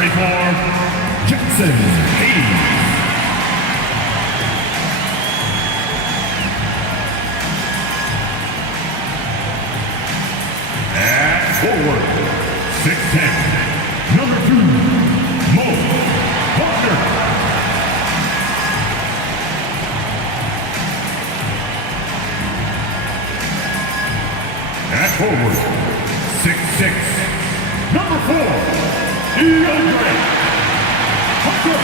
34, Jackson Hayes. At forward, 6'10", number 2, Mo Wagner. At forward, 6'6", number 4, DeAndre Hunter.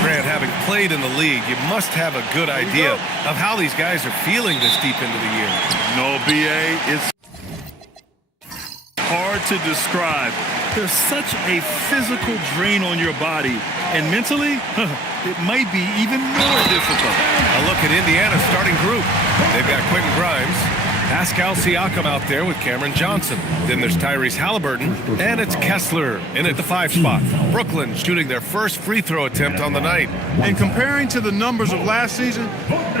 Grant, having played in the league, you must have a good idea of how these guys are feeling this deep into the year. No, BA, it's hard to describe. There's such a physical drain on your body, and mentally, it might be even more difficult. A look at Indiana's starting group. They've got Quentin Grimes, Pascal Siakam out there with Cameron Johnson. Then there's Tyrese Halliburton, and it's Kessler in at the 5 spot. Brooklyn shooting their first free throw attempt on the night. And comparing to the numbers of last season,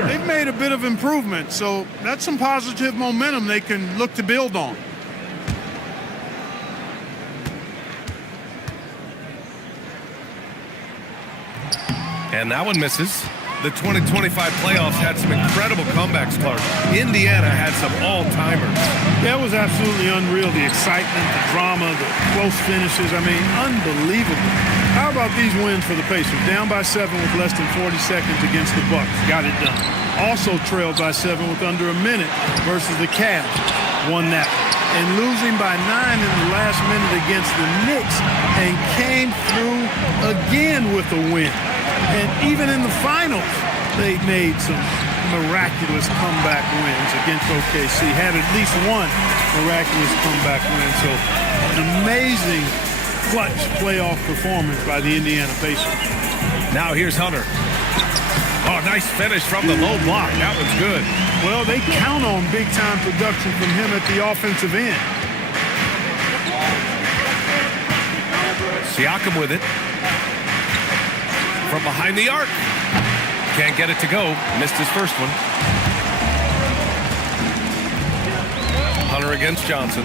they've made a bit of improvement, so that's some positive momentum they can look to build on. And that one misses. The 2025 playoffs had some incredible comebacks, Clark. Indiana had some all-timers. That was absolutely unreal. The excitement, the drama, the close finishes. I mean, unbelievable. How about these wins for the Pacers? Down by 7 with less than 40 seconds against the Bucks. Got it done. Also trailed by 7 with under a minute versus the Cavs. Won that one. And losing by 9 in the last minute against the Knicks and came through again with a win. And even in the finals, they made some miraculous comeback wins against OKC. Had at least one miraculous comeback win. So an amazing clutch playoff performance by the Indiana Pacers. Now here's Hunter. Oh, nice finish from the low block. That was good. Well, they count on big-time production from him at the offensive end. Siakam with it. From behind the arc. Can't get it to go. Missed his first one. Hunter against Johnson.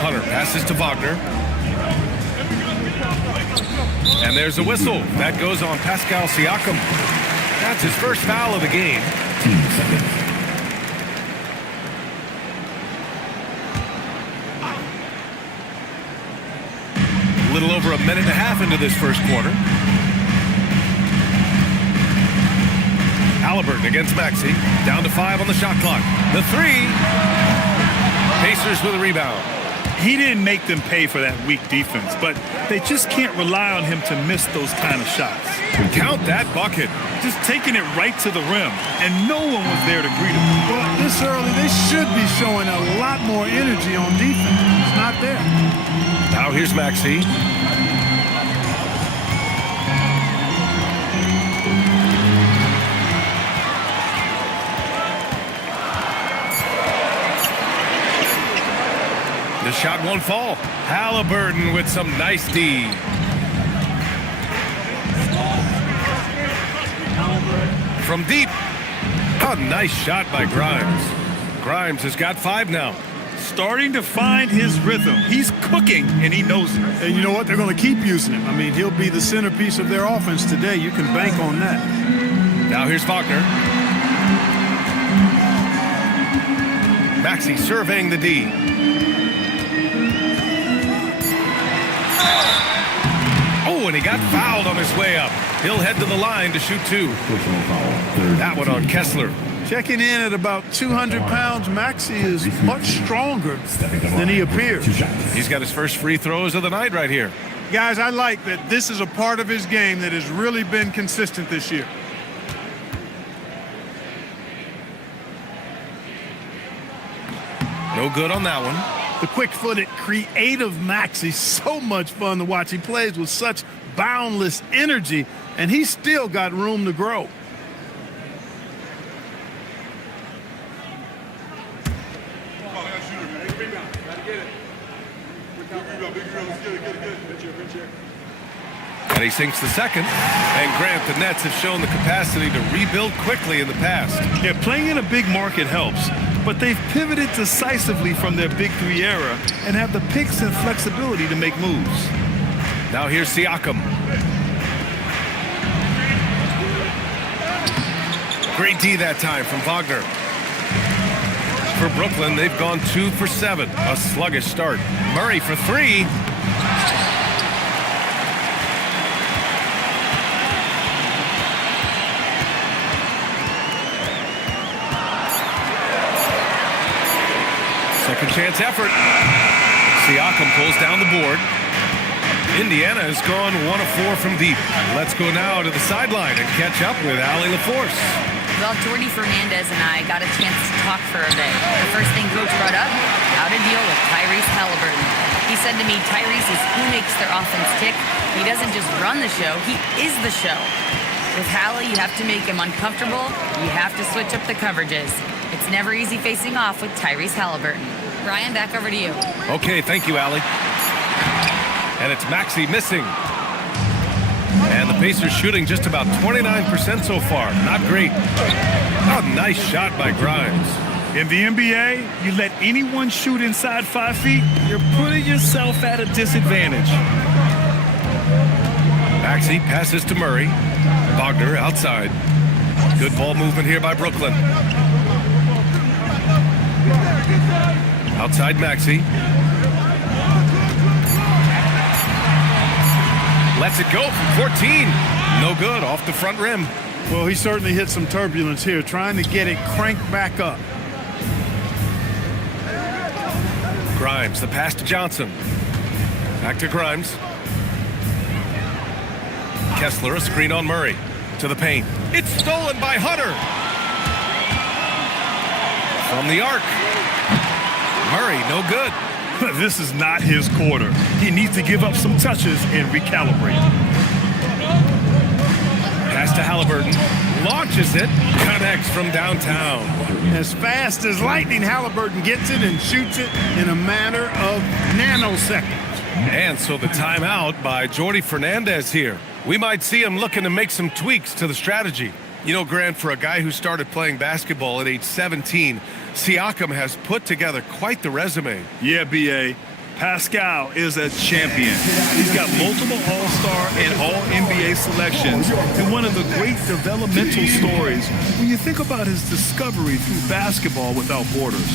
Hunter passes to Wagner. And there's a whistle. That goes on Pascal Siakam. That's his first foul of the game. 2 seconds. A little over a minute and a half into this first quarter. Halliburton against Maxey. Down to 5 on the shot clock. The 3. Pacers with a rebound. He didn't make them pay for that weak defense, but they just can't rely on him to miss those kind of shots. Count that bucket. Just taking it right to the rim, and no one was there to greet him. Well, this early, they should be showing a lot more energy on defense. It's not there. Now here's Maxey. The shot won't fall. Halliburton with some nice D. From deep. A nice shot by Grimes. Grimes has got 5 now. Starting to find his rhythm. He's cooking, and he knows it. And you know what? They're going to keep using him. I mean, he'll be the centerpiece of their offense today. You can bank on that. Now here's Wagner. Maxey surveying the D. Oh, and he got fouled on his way up. He'll head to the line to shoot 2. That one on Kessler. Checking in at about 200 pounds, Maxey is much stronger than he appears. He's got his first free throws of the night right here. Guys, I like that this is a part of his game that has really been consistent this year. No good on that one. The quick-footed, creative Maxey, so much fun to watch. He plays with such boundless energy, and he's still got room to grow. And he sinks the second. And Grant, the Nets have shown the capacity to rebuild quickly in the past. Yeah, playing in a big market helps, but they've pivoted decisively from their Big Three era and have the picks and flexibility to make moves. Now here's Siakam. Great D that time from Wagner. For Brooklyn, they've gone 2 for 7. A sluggish start. Murray for 3. Second chance effort. Siakam pulls down the board. Indiana has gone 1 of 4 from deep. Let's go now to the sideline and catch up with Allie LaForce. Well, Jordy Fernandez and I got a chance to talk for a bit. The first thing Coach brought up, how to deal with Tyrese Halliburton. He said to me, Tyrese is who makes their offense tick. He doesn't just run the show, he is the show. With Hallie, you have to make him uncomfortable. You have to switch up the coverages. It's never easy facing off with Tyrese Halliburton. Brian, back over to you. Okay, thank you, Allie. And it's Maxey missing. And the Pacers shooting just about 29% so far. Not great. Oh, nice shot by Grimes. In the NBA, you let anyone shoot inside 5 feet, you're putting yourself at a disadvantage. Maxey passes to Murray. Wagner outside. Good ball movement here by Brooklyn. Outside Maxey. Lets it go from 14. No good, off the front rim. Well, he certainly hit some turbulence here, trying to get it cranked back up. Grimes, the pass to Johnson. Back to Grimes. Kessler, a screen on Murray. To the paint. It's stolen by Hunter. From the arc. Murray, no good. This is not his quarter. He needs to give up some touches and recalibrate. Pass to Halliburton. Launches it. Connects from downtown. As fast as lightning, Halliburton gets it and shoots it in a matter of nanoseconds. And so the timeout by Jordy Fernandez here. We might see him looking to make some tweaks to the strategy. You know, Grant, for a guy who started playing basketball at age 17, Siakam has put together quite the resume. Yeah, B.A. Pascal is a champion. He's got multiple All-Star and All-NBA selections, and one of the great developmental stories when you think about his discovery through basketball without borders.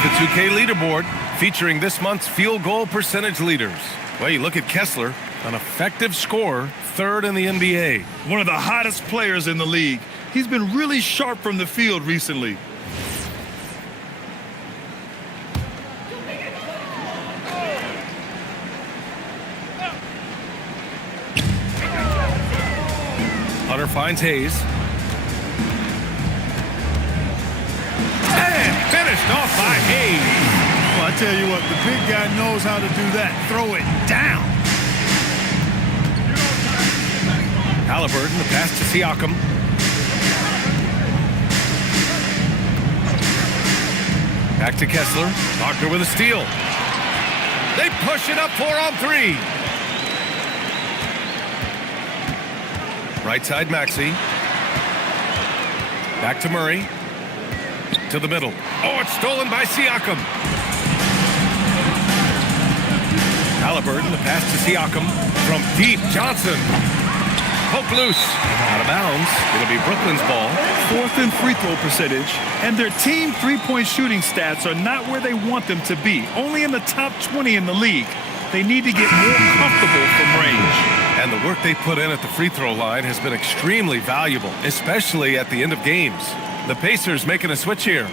The 2K leaderboard featuring this month's field goal percentage leaders. Well, you look at Kessler, an effective scorer, 3rd in the NBA. One of the hottest players in the league. He's been really sharp from the field recently. Hunter finds Hayes. Finished off by Hayes. Well, I tell you what, the big guy knows how to do that. Throw it down. Halliburton, the pass to Siakam. Back to Kessler. Wagner with a steal. They push it up 4 on 3. Right side Maxey. Back to Murray. To the middle. Oh, it's stolen by Siakam. Halliburton, the pass to Siakam. From deep, Johnson. Poke loose. Out of bounds. It'll be Brooklyn's ball. 4th in free throw percentage, and their team three-point shooting stats are not where they want them to be. Only in the top 20 in the league. They need to get more comfortable from range. And the work they put in at the free throw line has been extremely valuable, especially at the end of games. The Pacers making a switch here.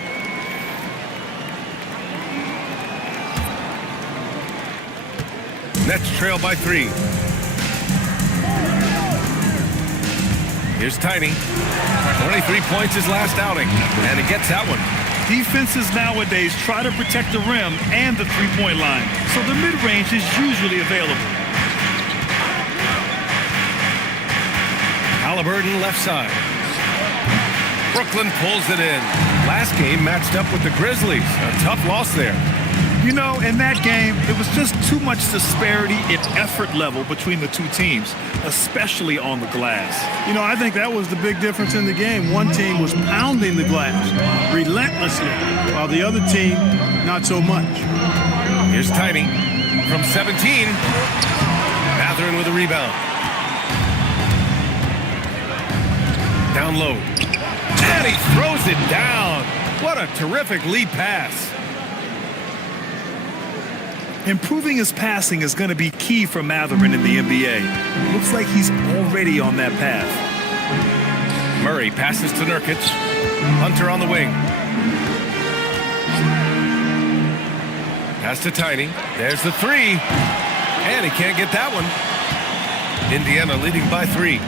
Nets trail by 3. Here's Tiny. 23 points his last outing, and he gets that one. Defenses nowadays try to protect the rim and the three-point line, so the mid-range is usually available. Halliburton left side. Brooklyn pulls it in. Last game matched up with the Grizzlies. A tough loss there. You know, in that game, it was just too much disparity in effort level between the two teams, especially on the glass. You know, I think that was the big difference in the game. One team was pounding the glass relentlessly, while the other team, not so much. Here's Tiny from 17. Mathurin with a rebound. Down low. And he throws it down. What a terrific lead pass. Improving his passing is going to be key for Mathurin in the NBA. Looks like he's already on that path. Murray passes to Nurkic. Hunter on the wing. Pass to Tiny. There's the 3. And he can't get that one. Indiana leading by 3.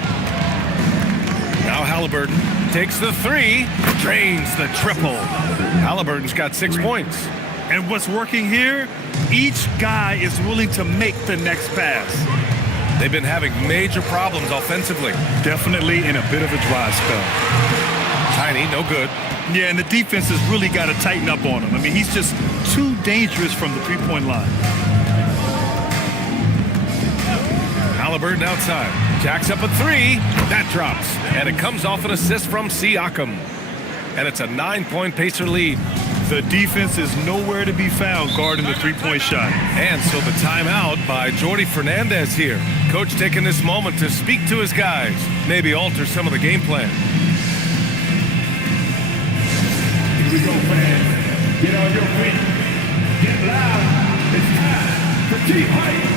Now Halliburton takes the 3. Drains the triple. Halliburton's got 6 points. And what's working here? Each guy is willing to make the next pass. They've been having major problems offensively. Definitely in a bit of a dry spell. Tiny, no good. Yeah, and the defense has really got to tighten up on him. I mean, he's just too dangerous from the three-point line. Halliburton outside. Jacks up a 3. That drops. And it comes off an assist from Siakam. And it's a 9-point Pacer lead. The defense is nowhere to be found guarding the three-point shot. And so the timeout by Jordi Fernandez here. Coach taking this moment to speak to his guys, maybe alter some of the game plan. Here we go, fans. Get on your feet. Get loud. It's time for Team Hype.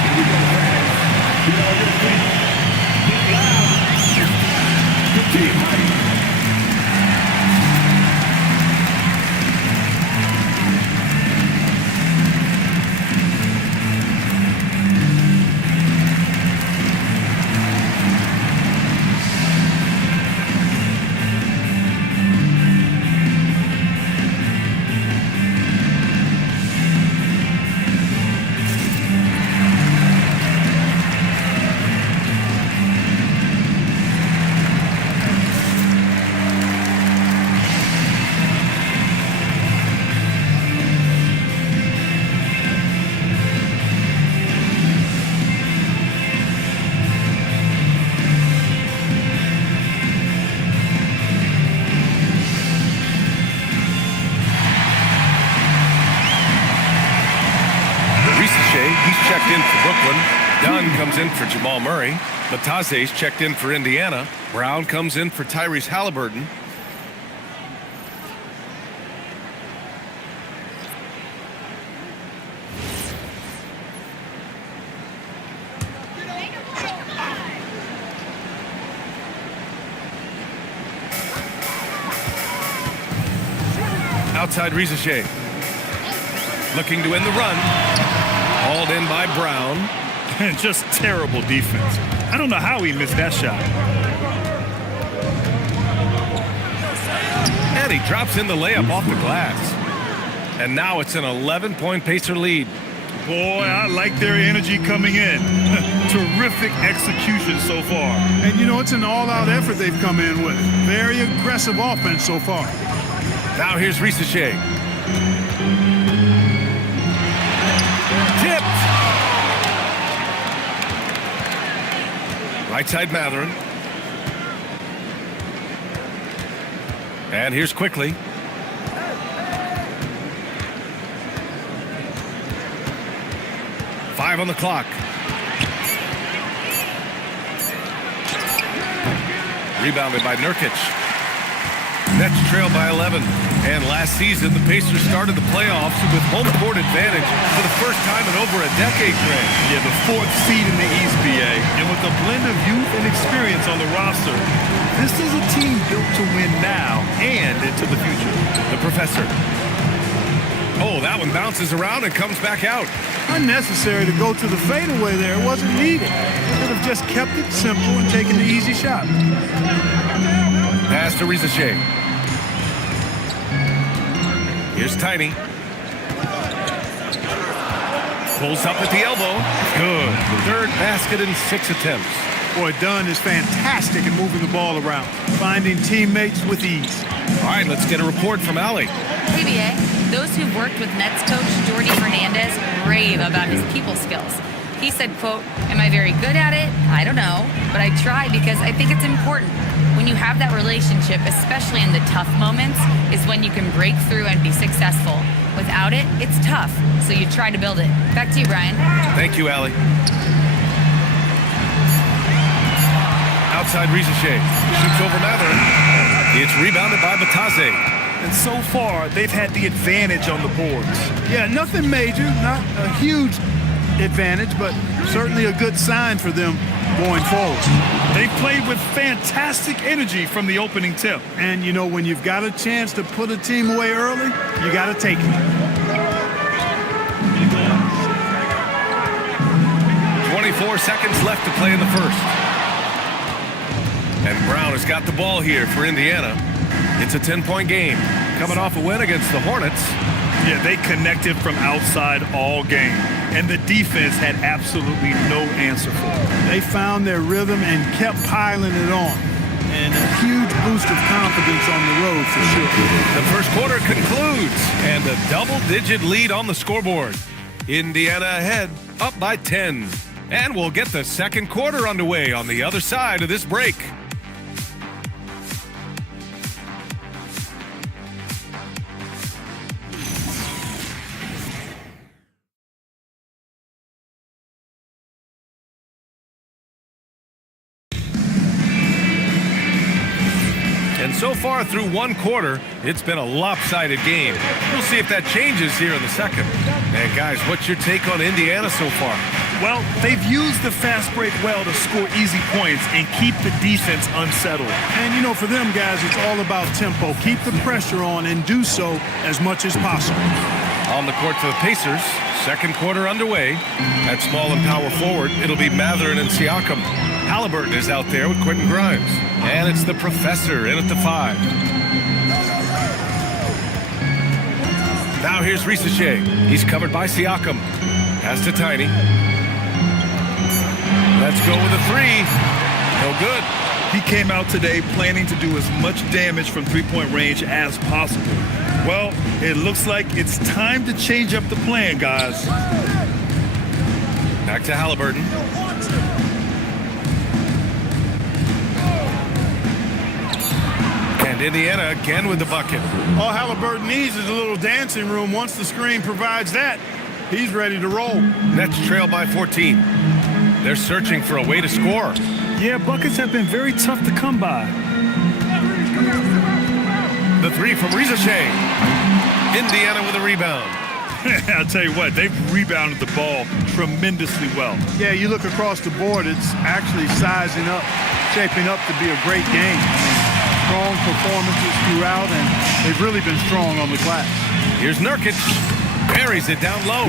Here we go, fans. Get on your feet. Get loud. For Team Hype. He's checked in for Brooklyn. Dunn comes in for Jamal Murray. Mataze's checked in for Indiana. Brown comes in for Tyrese Halliburton. Outside Rizachet. Looking to end the run. Hauled in by Brown. Just terrible defense. I don't know how he missed that shot. And he drops in the layup off the glass. And now it's an 11-point Pacer lead. Boy, I like their energy coming in. Terrific execution so far. And, you know, it's an all-out effort they've come in with. Very aggressive offense so far. Now here's Rizachet. Tipped. Right side Mathurin. And here's Quickly. Five on the clock. Rebounded by Nurkic. Nets trail by 11. And last season, the Pacers started the playoffs with home court advantage for the first time in over a decade, Greg. Yeah, the 4th seed in the East, BA. And with a blend of youth and experience on the roster, this is a team built to win now and into the future. The professor. Oh, that one bounces around and comes back out. Unnecessary to go to the fadeaway there. It wasn't needed. Could have just kept it simple and taken the easy shot. Pass to Rizachet. Here's Tiny. Pulls up at the elbow. Good. Third basket in 6 attempts. Boy, Dunn is fantastic in moving the ball around, finding teammates with ease. All right, let's get a report from Allie. PBA, those who've worked with Nets coach Jordy Fernandez rave about his people skills. He said, quote, "Am I very good at it? I don't know, but I try because I think it's important. When you have that relationship, especially in the tough moments, is when you can break through and be successful. Without it, it's tough, so you try to build it." Back to you, Brian. Thank you, Allie. Outside Rizachet. Shoots over Matherin. It's rebounded by Batase. And so far, they've had the advantage on the boards. Yeah, nothing major, not a huge advantage, but certainly a good sign for them going forward. They played with fantastic energy from the opening tip. And, you know, when you've got a chance to put a team away early, you got to take it. 24 seconds left to play in the first. And Brown has got the ball here for Indiana. It's a 10-point game. Coming off a win against the Hornets. Yeah, they connected from outside all game. And the defense had absolutely no answer for it. They found their rhythm and kept piling it on. And a huge boost of confidence on the road for sure. The first quarter concludes. And a double-digit lead on the scoreboard. Indiana ahead, up by 10. And we'll get the second quarter underway on the other side of this break. And so far through one quarter, it's been a lopsided game. We'll see if that changes here in the second. And guys, what's your take on Indiana so far? Well, they've used the fast break well to score easy points and keep the defense unsettled. And, you know, for them guys, it's all about tempo. Keep the pressure on and do so as much as possible. On the court for the Pacers, second quarter underway. At small and power forward, it'll be Matherin and Siakam. Halliburton is out there with Quentin Grimes. And it's the professor in at the 5. Now here's Rizachet. He's covered by Siakam. Pass to Tiny. Let's go with a 3. No good. He came out today planning to do as much damage from three-point range as possible. Well, it looks like it's time to change up the plan, guys. Back to Halliburton. And Indiana again with the bucket. All Halliburton needs is a little dancing room. Once the screen provides that, he's ready to roll. Nets trail by 14. They're searching for a way to score. Yeah, buckets have been very tough to come by. The 3 from Rizachet. Indiana with a rebound. I'll tell you what, they've rebounded the ball tremendously well. Yeah, you look across the board, it's actually sizing up, shaping up to be a great game. Strong performances throughout, and they've really been strong on the glass. Here's Nurkic. Buries it down low.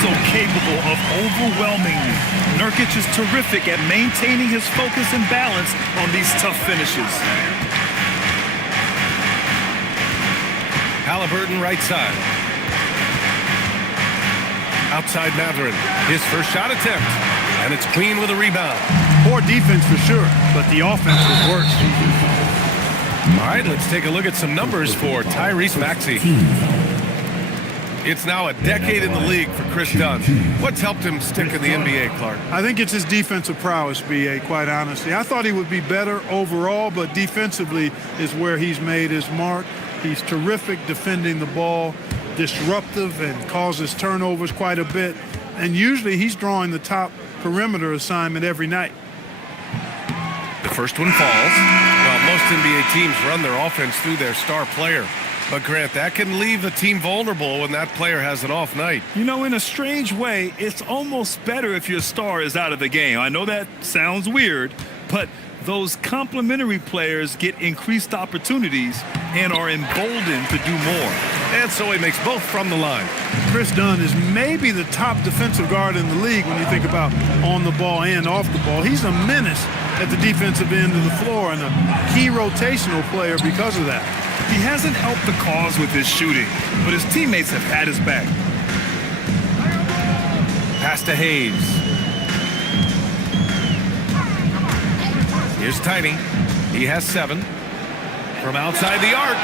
So capable of overwhelming you. Nurkic is terrific at maintaining his focus and balance on these tough finishes. Halliburton right side. Outside Matherin. His first shot attempt. And it's clean with a rebound. Poor defense for sure, but the offense was worse. All right, let's take a look at some numbers for Tyrese Maxey. It's now a decade in the league for Chris Dunn. What's helped him stick in the NBA, Clark? I think it's his defensive prowess, B.A., quite honestly. I thought he would be better overall, but defensively is where he's made his mark. He's terrific defending the ball, disruptive, and causes turnovers quite a bit. And usually he's drawing the top perimeter assignment every night. The First one falls. Well, most NBA teams run their offense through their star player. But, Grant, that can leave a team vulnerable when that player has an off night. You know, in a strange way, it's almost better if your star is out of the game. I know that sounds weird, but those complementary players get increased opportunities and are emboldened to do more. And so he makes both from the line. Chris Dunn is maybe the top defensive guard in the league when you think about on the ball and off the ball. He's a menace at the defensive end of the floor and a key rotational player because of that. He hasn't helped the cause with his shooting, but his teammates have had his back. Pass to Hayes. Here's Tiny. He has 7. From outside the arc.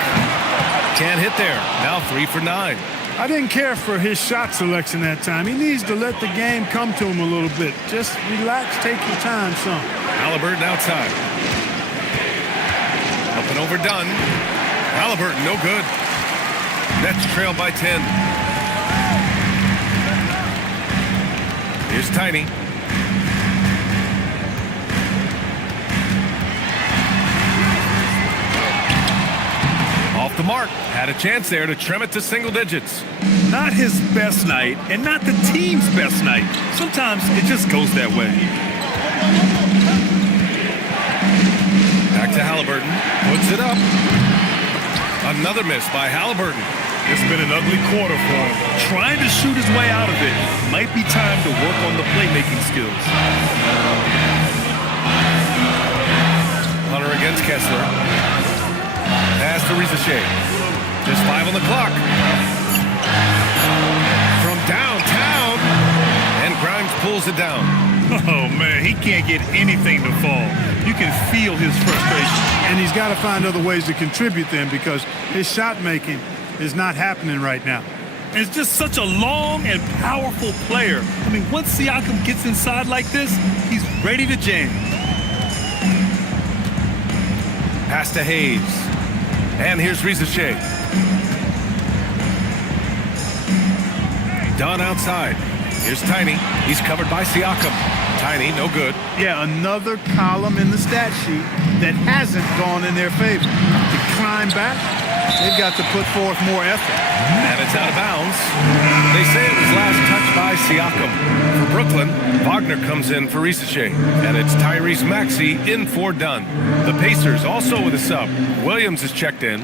Can't hit there. Now 3 for 9. I didn't care for his shot selection that time. He needs to let the game come to him a little bit. Just relax, take your time some. Halliburton outside. Up and over Dunn. Halliburton, no good. Nets trail by 10. Here's Tiny. Off the mark. Had a chance there to trim it to single digits. Not his best night and not the team's best night. Sometimes it just goes that way. Back to Halliburton. Puts it up. Another miss by Halliburton. It's been an ugly quarter for him. Trying to shoot his way out of it. Might be time to work on the playmaking skills. Hunter against Kessler. Pass to Rizashea. Just 5 on the clock. From downtown. And Grimes pulls it down. Oh, man, he can't get anything to fall. You can feel his frustration. And he's got to find other ways to contribute then because his shot making is not happening right now. And it's just such a long and powerful player. I mean, once Siakam gets inside like this, he's ready to jam. Pass to Hayes. And here's Rizashea. Dunn outside. Here's Tiny. He's covered by Siakam. Tiny, no good. Yeah, another column in the stat sheet that hasn't gone in their favor. To climb back, they've got to put forth more effort. And it's out of bounds. They say it was last touched by Siakam. For Brooklyn, Wagner comes in for Rizashea. And it's Tyrese Maxey in for Dunn. The Pacers also with a sub. Williams is checked in.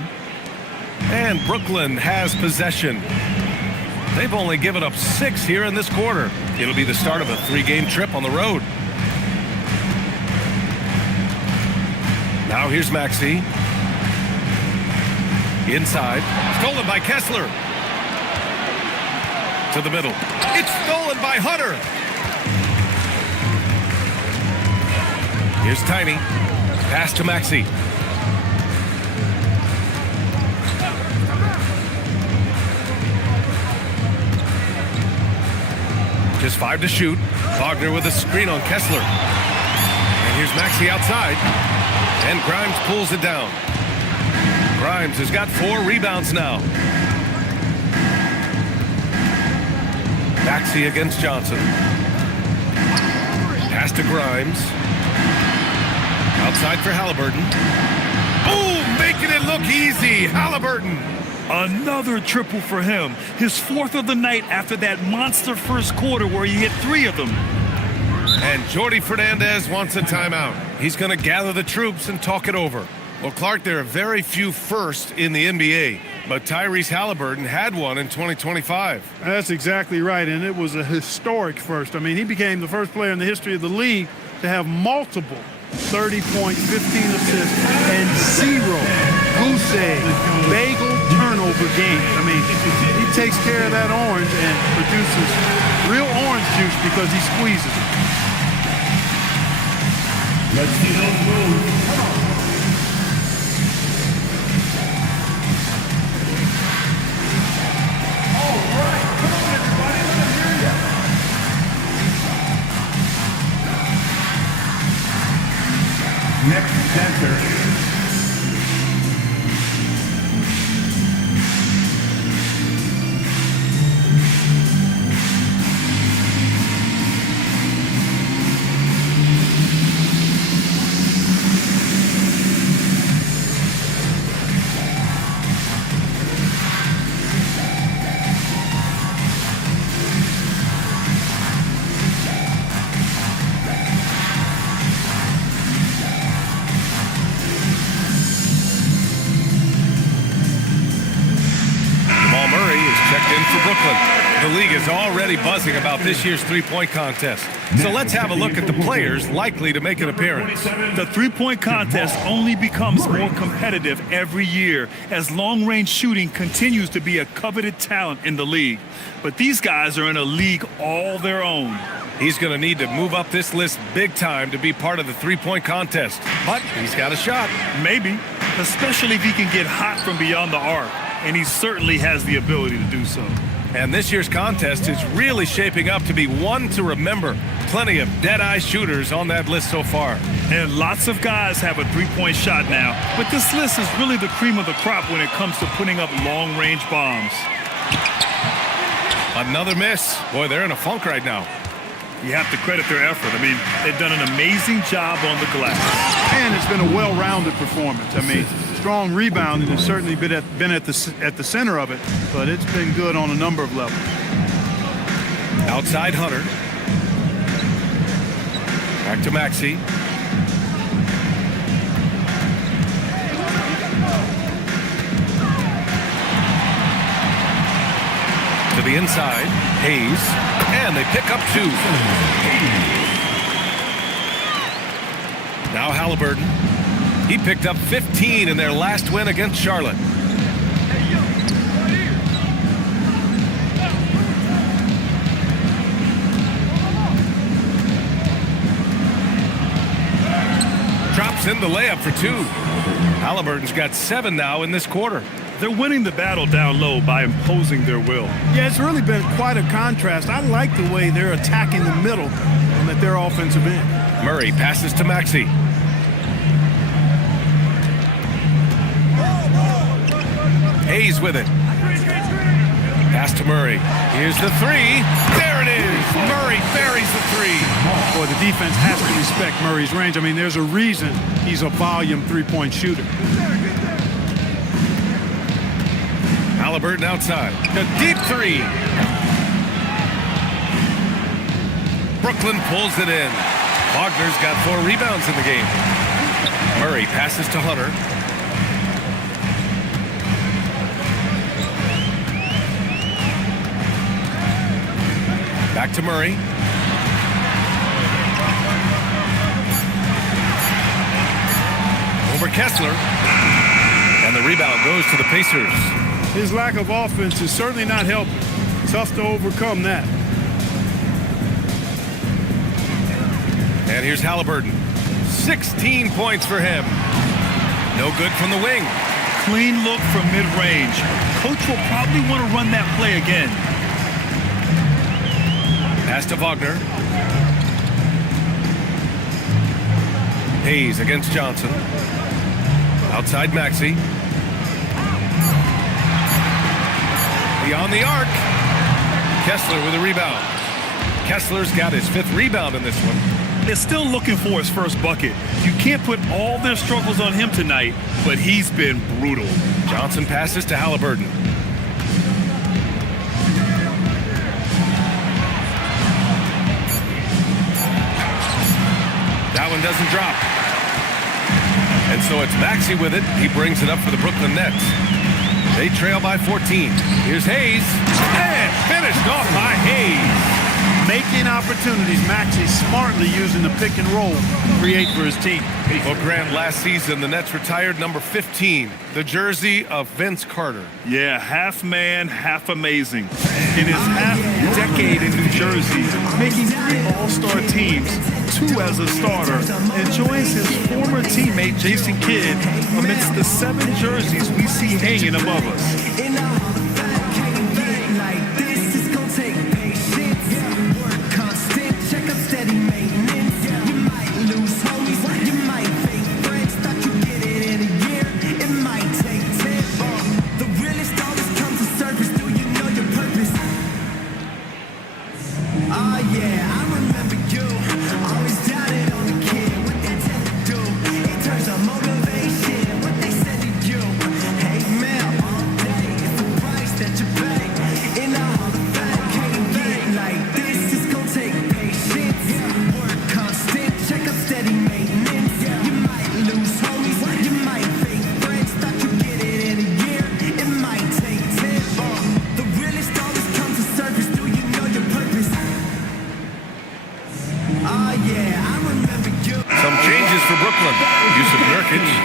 And Brooklyn has possession. They've only given up 6 here in this quarter. It'll be the start of a 3-game trip on the road. Now here's Maxey. Inside. Stolen by Kessler. To the middle. It's stolen by Hunter. Here's Tiny. Pass to Maxey. Just 5 to shoot. Wagner with a screen on Kessler. And here's Maxey outside. And Grimes pulls it down. Grimes has got 4 rebounds now. Maxey against Johnson. Pass to Grimes. Outside for Halliburton. Boom! Making it look easy. Halliburton. Another triple for him. His 4th of the night after that monster first quarter where he hit 3 of them. And Jordi Fernandez wants a timeout. He's going to gather the troops and talk it over. Well, Clark, there are very few firsts in the NBA, but Tyrese Halliburton had one in 2025. That's exactly right, and it was a historic first. I mean, he became the first player in the history of the league to have multiple 30-point, 15 assists, and 0 goose egg, bagel turnover games. I mean, he takes care of that orange and produces real orange juice because he squeezes it. Let's see those moves. Come on. All right. Come on, everybody. Let me hear ya. Next center. The league is already buzzing about this year's three-point contest. So let's have a look at the players likely to make an appearance. The three-point contest only becomes more competitive every year as long-range shooting continues to be a coveted talent in the league. But these guys are in a league all their own. He's going to need to move up this list big time to be part of the three-point contest. But he's got a shot. Maybe, especially if he can get hot from beyond the arc. And he certainly has the ability to do so. And this year's contest is really shaping up to be one to remember. Plenty of dead-eye shooters on that list so far. And lots of guys have a three-point shot now. But this list is really the cream of the crop when it comes to putting up long-range bombs. Another miss. Boy, they're in a funk right now. You have to credit their effort. I mean, they've done an amazing job on the glass. And it's been a well-rounded performance. I mean, strong rebounding has certainly been at the center of it, but it's been good on a number of levels. Outside Hunter. Back to Maxey. To the inside, Hayes, and they pick up two. Now Halliburton. He picked up 15 in their last win against Charlotte. Drops in the layup for two. Halliburton's got 7 now in this quarter. They're winning the battle down low by imposing their will. Yeah, it's really been quite a contrast. I like the way they're attacking the middle and at their offensive end. Murray passes to Maxey. Hayes with it. Pass to Murray. Here's the three. There it is. Murray buries the three. Boy, the defense has to respect Murray's range. I mean, there's a reason he's a volume three-point shooter. Halliburton outside. A deep three. Brooklyn pulls it in. Wagner's got 4 rebounds in the game. Murray passes to Hunter. Back to Murray. Over Kessler. And the rebound goes to the Pacers. His lack of offense is certainly not helping. Tough to overcome that. And here's Halliburton. 16 points for him. No good from the wing. Clean look from mid-range. Coach will probably want to run that play again. Pass to Wagner. Hayes against Johnson. Outside Maxey. Beyond the arc. Kessler with a rebound. Kessler's got his 5th rebound in this one. They're still looking for his first bucket. You can't put all their struggles on him tonight, but he's been brutal. Johnson passes to Halliburton. That one doesn't drop. And so it's Maxey with it. He brings it up for the Brooklyn Nets. They trail by 14. Here's Hayes. And finished off by Hayes. Making opportunities. Maxey smartly using the pick and roll to create for his team. Well, Grant, last season, the Nets retired number 15, the jersey of Vince Carter. Yeah, half man, half amazing. In his half-decade in New Jersey, making 3 all-star teams, 2 as a starter, and joins his former teammate Jason Kidd amidst the 7 jerseys we see hanging above us.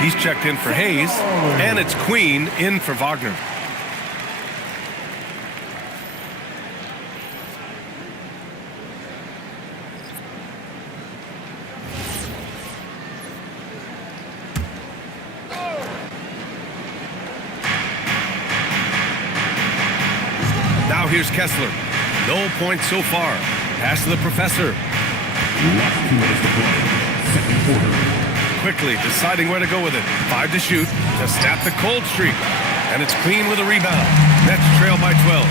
He's checked in for Hayes, and it's Queen in for Wagner. Now here's Kessler. No points so far. Pass to the professor. Last 2 minutes to play. Second quarter. Quickly deciding where to go with it. 5 to shoot to snap the cold streak. And it's Queen with a rebound. Nets trail by 12.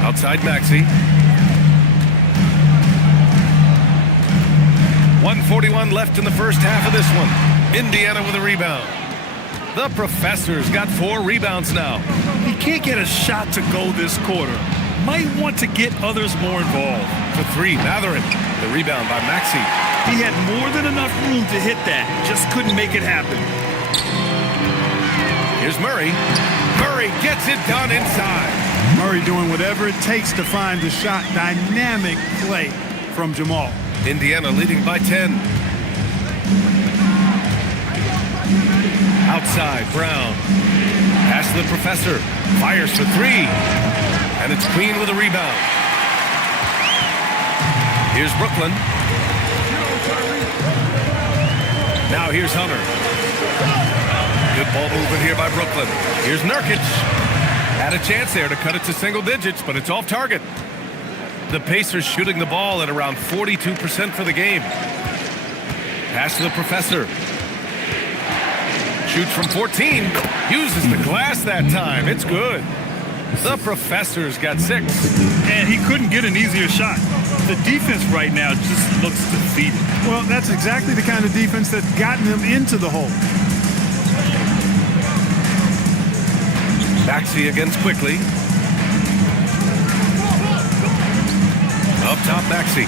Outside Maxey. 1:41 left in the first half of this one. Indiana with a rebound. The professor's got 4 rebounds now. He can't get a shot to go this quarter. Might want to get others more involved. For 3, Matherin. The rebound by Maxey. He had more than enough room to hit that. Just couldn't make it happen. Here's Murray. Murray gets it done inside. Murray doing whatever it takes to find the shot. Dynamic play from Jamal. Indiana leading by 10. Outside, Brown. Pass to the professor. Fires for 3. And it's Queen with a rebound. Here's Brooklyn. Now here's Hunter. Good ball movement here by Brooklyn. Here's Nurkic. Had a chance there to cut it to single digits, but it's off target. The Pacers shooting the ball at around 42% for the game. Pass to the professor. Shoots from 14. Uses the glass that time. It's good. The professor's got 6. And he couldn't get an easier shot. The defense right now just looks defeated. Well, that's exactly the kind of defense that's gotten him into the hole. Maxey against Quickly. Up top, Maxey.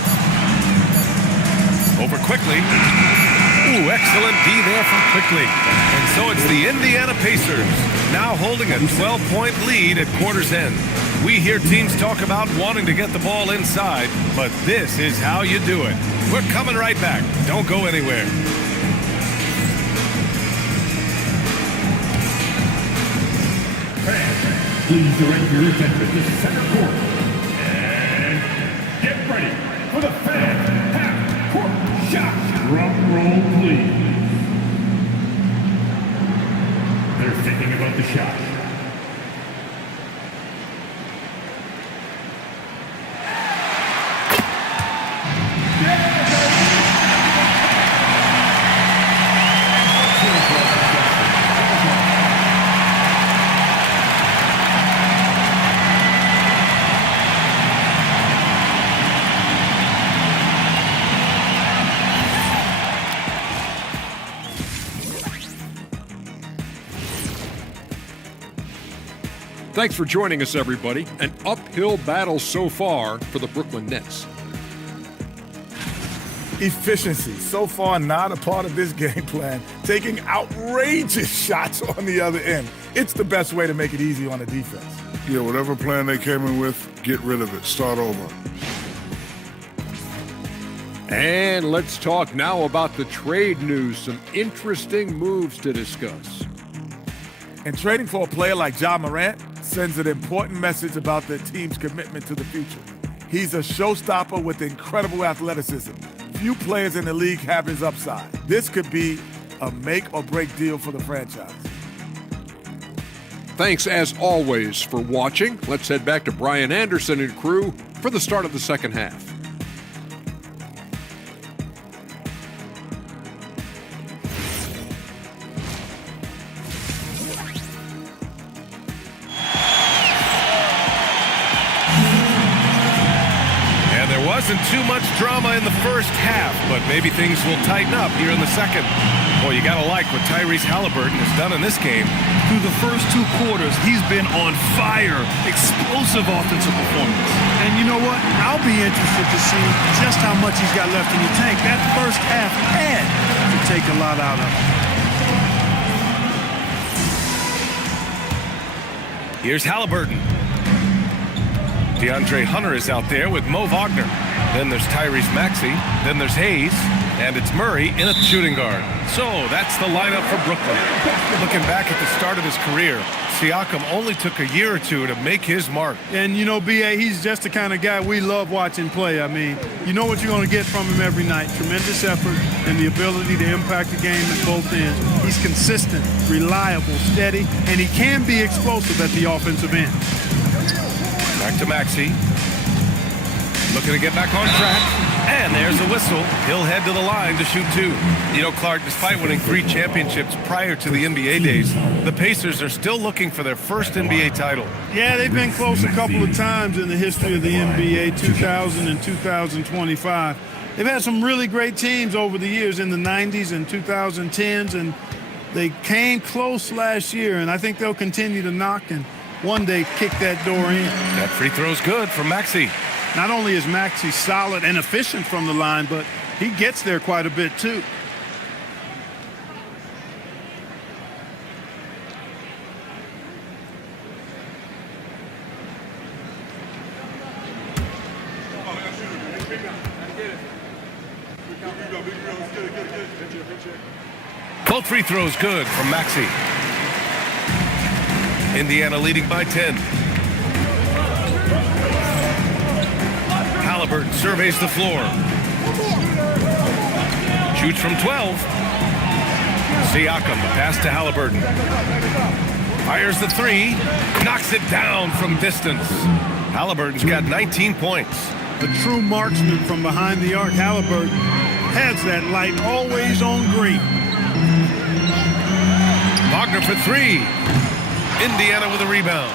Over Quickly. Ooh, excellent D there from Quickly. And so it's the Indiana Pacers now holding a 12-point lead at quarter's end. We hear teams talk about wanting to get the ball inside, but this is how you do it. We're coming right back. Don't go anywhere. Fans, please direct your attention to center court. And get ready for the fan half-court shot. Drum roll, please. They're thinking about the shot. Thanks for joining us, everybody. An uphill battle so far for the Brooklyn Nets. Efficiency, so far not a part of this game plan. Taking outrageous shots on the other end. It's the best way to make it easy on the defense. Yeah, whatever plan they came in with, get rid of it. Start over. And let's talk now about the trade news. Some interesting moves to discuss. And trading for a player like Ja Morant sends an important message about their team's commitment to the future. He's a showstopper with incredible athleticism. Few players in the league have his upside. This could be a make-or-break deal for the franchise. Thanks, as always, for watching. Let's head back to Brian Anderson and crew for the start of the second half. Wasn't too much drama in the first half, but maybe things will tighten up here in the second. Boy, you gotta like what Tyrese Haliburton has done in this game. Through the first 2 quarters, he's been on fire. Explosive offensive performance. And you know what? I'll be interested to see just how much he's got left in the tank. That first half had to take a lot out of him. Here's Haliburton. DeAndre Hunter is out there with Mo Wagner. Then there's Tyrese Maxey. Then there's Hayes. And it's Murray in a shooting guard. So that's the lineup for Brooklyn. Looking back at the start of his career, Siakam only took a year or two to make his mark. And, you know, B.A., he's just the kind of guy we love watching play. I mean, you know what you're going to get from him every night. Tremendous effort and the ability to impact the game at both ends. He's consistent, reliable, steady, and he can be explosive at the offensive end. Back to Maxey. Looking to get back on track. And there's a whistle. He'll head to the line to shoot 2. You know, Clark, despite winning 3 championships prior to the NBA days, the Pacers are still looking for their first NBA title. Yeah, they've been close a couple of times in the history of the NBA, 2000 and 2025. They've had some really great teams over the years in the 90s and 2010s, and they came close last year, and I think they'll continue to knock and one day kick that door in. That free throw's good from Maxey. Not only is Maxey solid and efficient from the line, but he gets there quite a bit too. Both free throws good from Maxey. Indiana leading by 10. Halliburton surveys the floor. Shoots from 12. Siakam, pass to Halliburton. Fires the 3. Knocks it down from distance. Halliburton's got 19 points. A true marksman from behind the arc. Halliburton has that light always on green. Wagner for 3. Indiana with a rebound.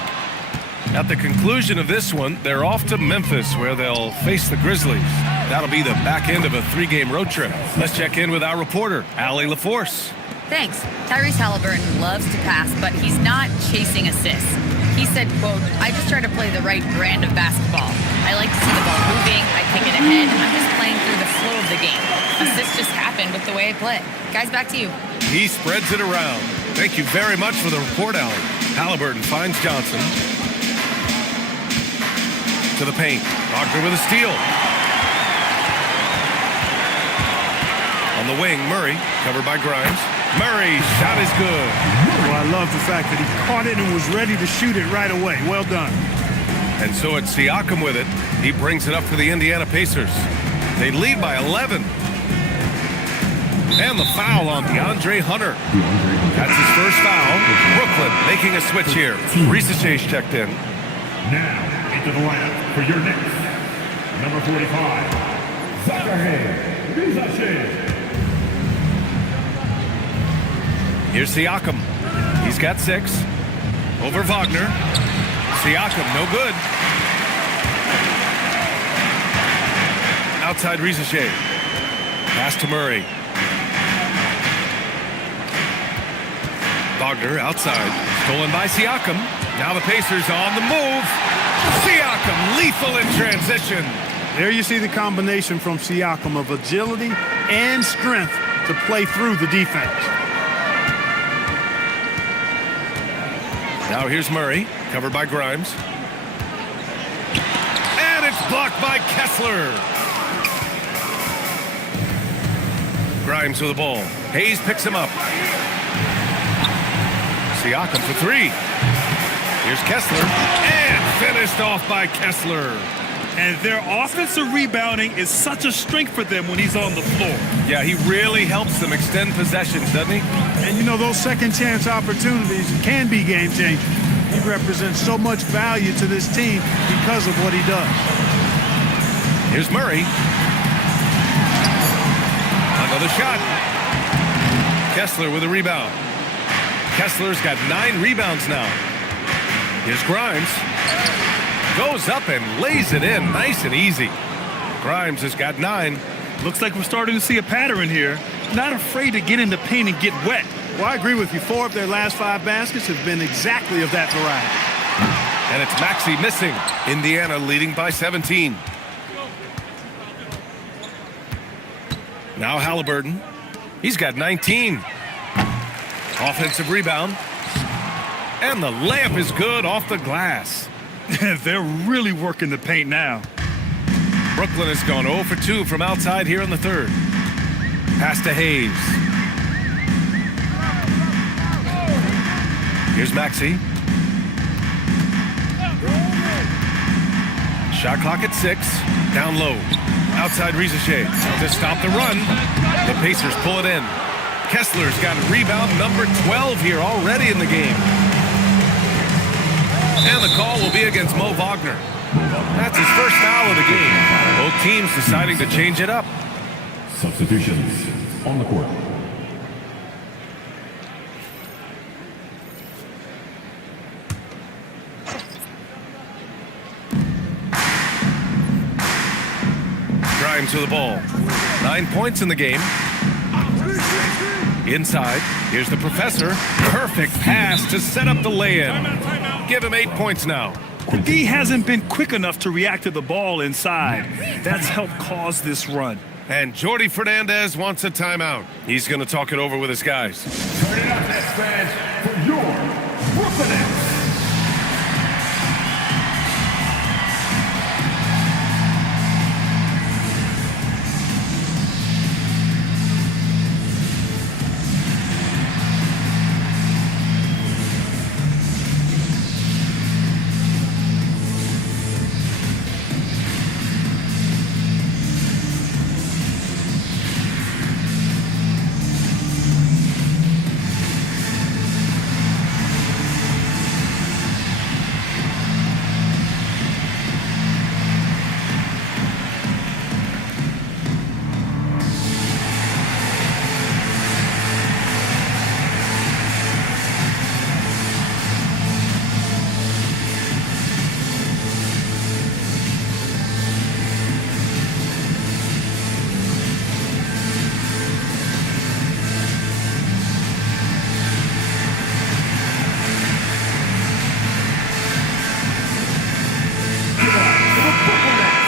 At the conclusion of this one, they're off to Memphis, where they'll face the Grizzlies. That'll be the back end of a 3-game road trip. Let's check in with our reporter, Allie LaForce. Thanks. Tyrese Halliburton loves to pass, but he's not chasing assists. He said, quote, "I just try to play the right brand of basketball. I like to see the ball moving. I kick it ahead. I'm just playing through the flow of the game. Assists just happen with the way I play." Guys, back to you. He spreads it around. Thank you very much for the report, Allie. Halliburton finds Johnson. To the paint. Wagner with a steal. On the wing, Murray, covered by Grimes. Murray, shot is good. Well, I love the fact that he caught it and was ready to shoot it right away. Well done. And so it's Siakam with it. He brings it up for the Indiana Pacers. They lead by 11. And the foul on DeAndre Hunter. That's his first foul. Brooklyn making a switch here. Reese checked in. Now into the lineup for your next number 45, Zachary. Here's Siakam. He's got 6. Over Wagner. Siakam, no good. Outside Rizachet. Pass to Murray. Wagner outside. Stolen by Siakam. Now the Pacers on the move. Siakam lethal in transition. There you see the combination from Siakam of agility and strength to play through the defense. Now here's Murray, covered by Grimes. And it's blocked by Kessler. Grimes with the ball. Hayes picks him up. Siakam for 3. Here's Kessler. And finished off by Kessler. And their offensive rebounding is such a strength for them when he's on the floor. Yeah, he really helps them extend possessions, doesn't he? And you know, those second chance opportunities can be game changing. He represents so much value to this team because of what he does. Here's Murray. Another shot. Kessler with a rebound. Kessler's got 9 rebounds now. Here's Grimes. Goes up and lays it in nice and easy. Grimes has got 9. Looks like we're starting to see a pattern here. Not afraid to get in the paint and get wet. Well, I agree with you. 4 of their last 5 baskets have been exactly of that variety. And it's Maxey missing. Indiana leading by 17. Now Halliburton. He's got 19. Offensive rebound. And the layup is good off the glass. They're really working the paint now. Brooklyn has gone 0 for 2 from outside here in the third. Pass to Hayes. Here's Maxey. Shot clock at 6. Down low. Outside Rizachet to stop the run. The Pacers pull it in. Kessler's got rebound number 12 here already in the game. And the call will be against Mo Wagner. That's his first foul of the game. Both teams deciding to change it up. Substitutions on the court. Grimes to the ball. 9 points in the game. Inside, here's the professor. Perfect pass to set up the lay-in. Give him 8 points now. He hasn't been quick enough to react to the ball inside. That's helped cause this run. And Jordi Fernandez wants a timeout. He's going to talk it over with his guys. Turn it up, Nets fans, for your Brooklyn Nets.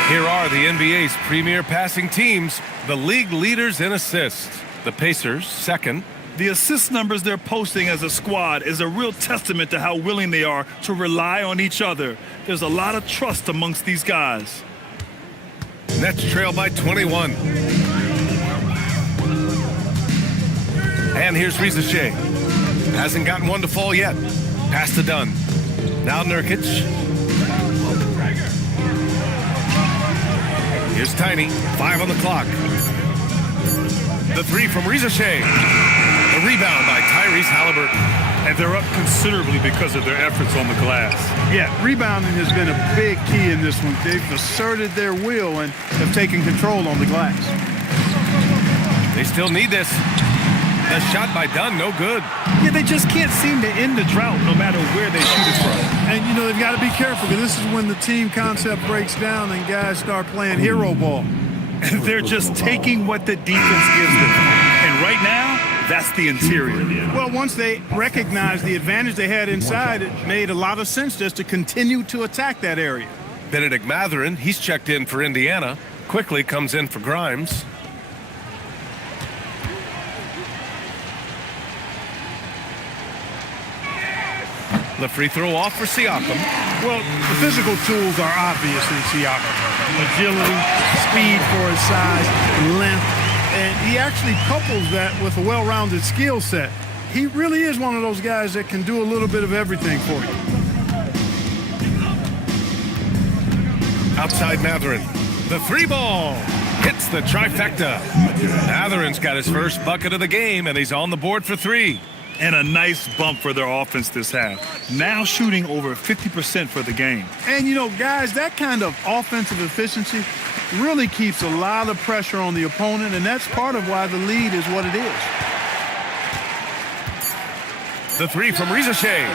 Here are the NBA's premier passing teams, the league leaders in assists. The Pacers, second. The assist numbers they're posting as a squad is a real testament to how willing they are to rely on each other. There's a lot of trust amongst these guys. Nets trail by 21. And here's Rizachet. Hasn't gotten one to fall yet. Pass to Dunn. Now Nurkic. Here's Tiny. 5 on the clock. The 3 from Rizachet. The rebound by Tyrese Halliburton. And they're up considerably because of their efforts on the glass. Yeah, rebounding has been a big key in this one. They've asserted their will and have taken control on the glass. They still need this. The shot by Dunn, no good. Yeah, they just can't seem to end the drought no matter where they shoot it from. And, you know, they've got to be careful because this is when the team concept breaks down and guys start playing hero ball. And they're just taking what the defense gives them. And right now, that's the interior. Well, once they recognized the advantage they had inside, it made a lot of sense just to continue to attack that area. Benedict Mathurin, he's checked in for Indiana. Quickly comes in for Grimes. The free throw off for Siakam. Well, the physical tools are obvious in Siakam. Agility, speed for his size, length, and he actually couples that with a well-rounded skill set. He really is one of those guys that can do a little bit of everything for you. Outside Mathurin. The 3-ball hits the trifecta. Mathurin's got his first bucket of the game, and he's on the board for 3. And a nice bump for their offense this half. Now shooting over 50% for the game. And, you know, guys, that kind of offensive efficiency really keeps a lot of pressure on the opponent, and that's part of why the lead is what it is. The 3 from Rizachet.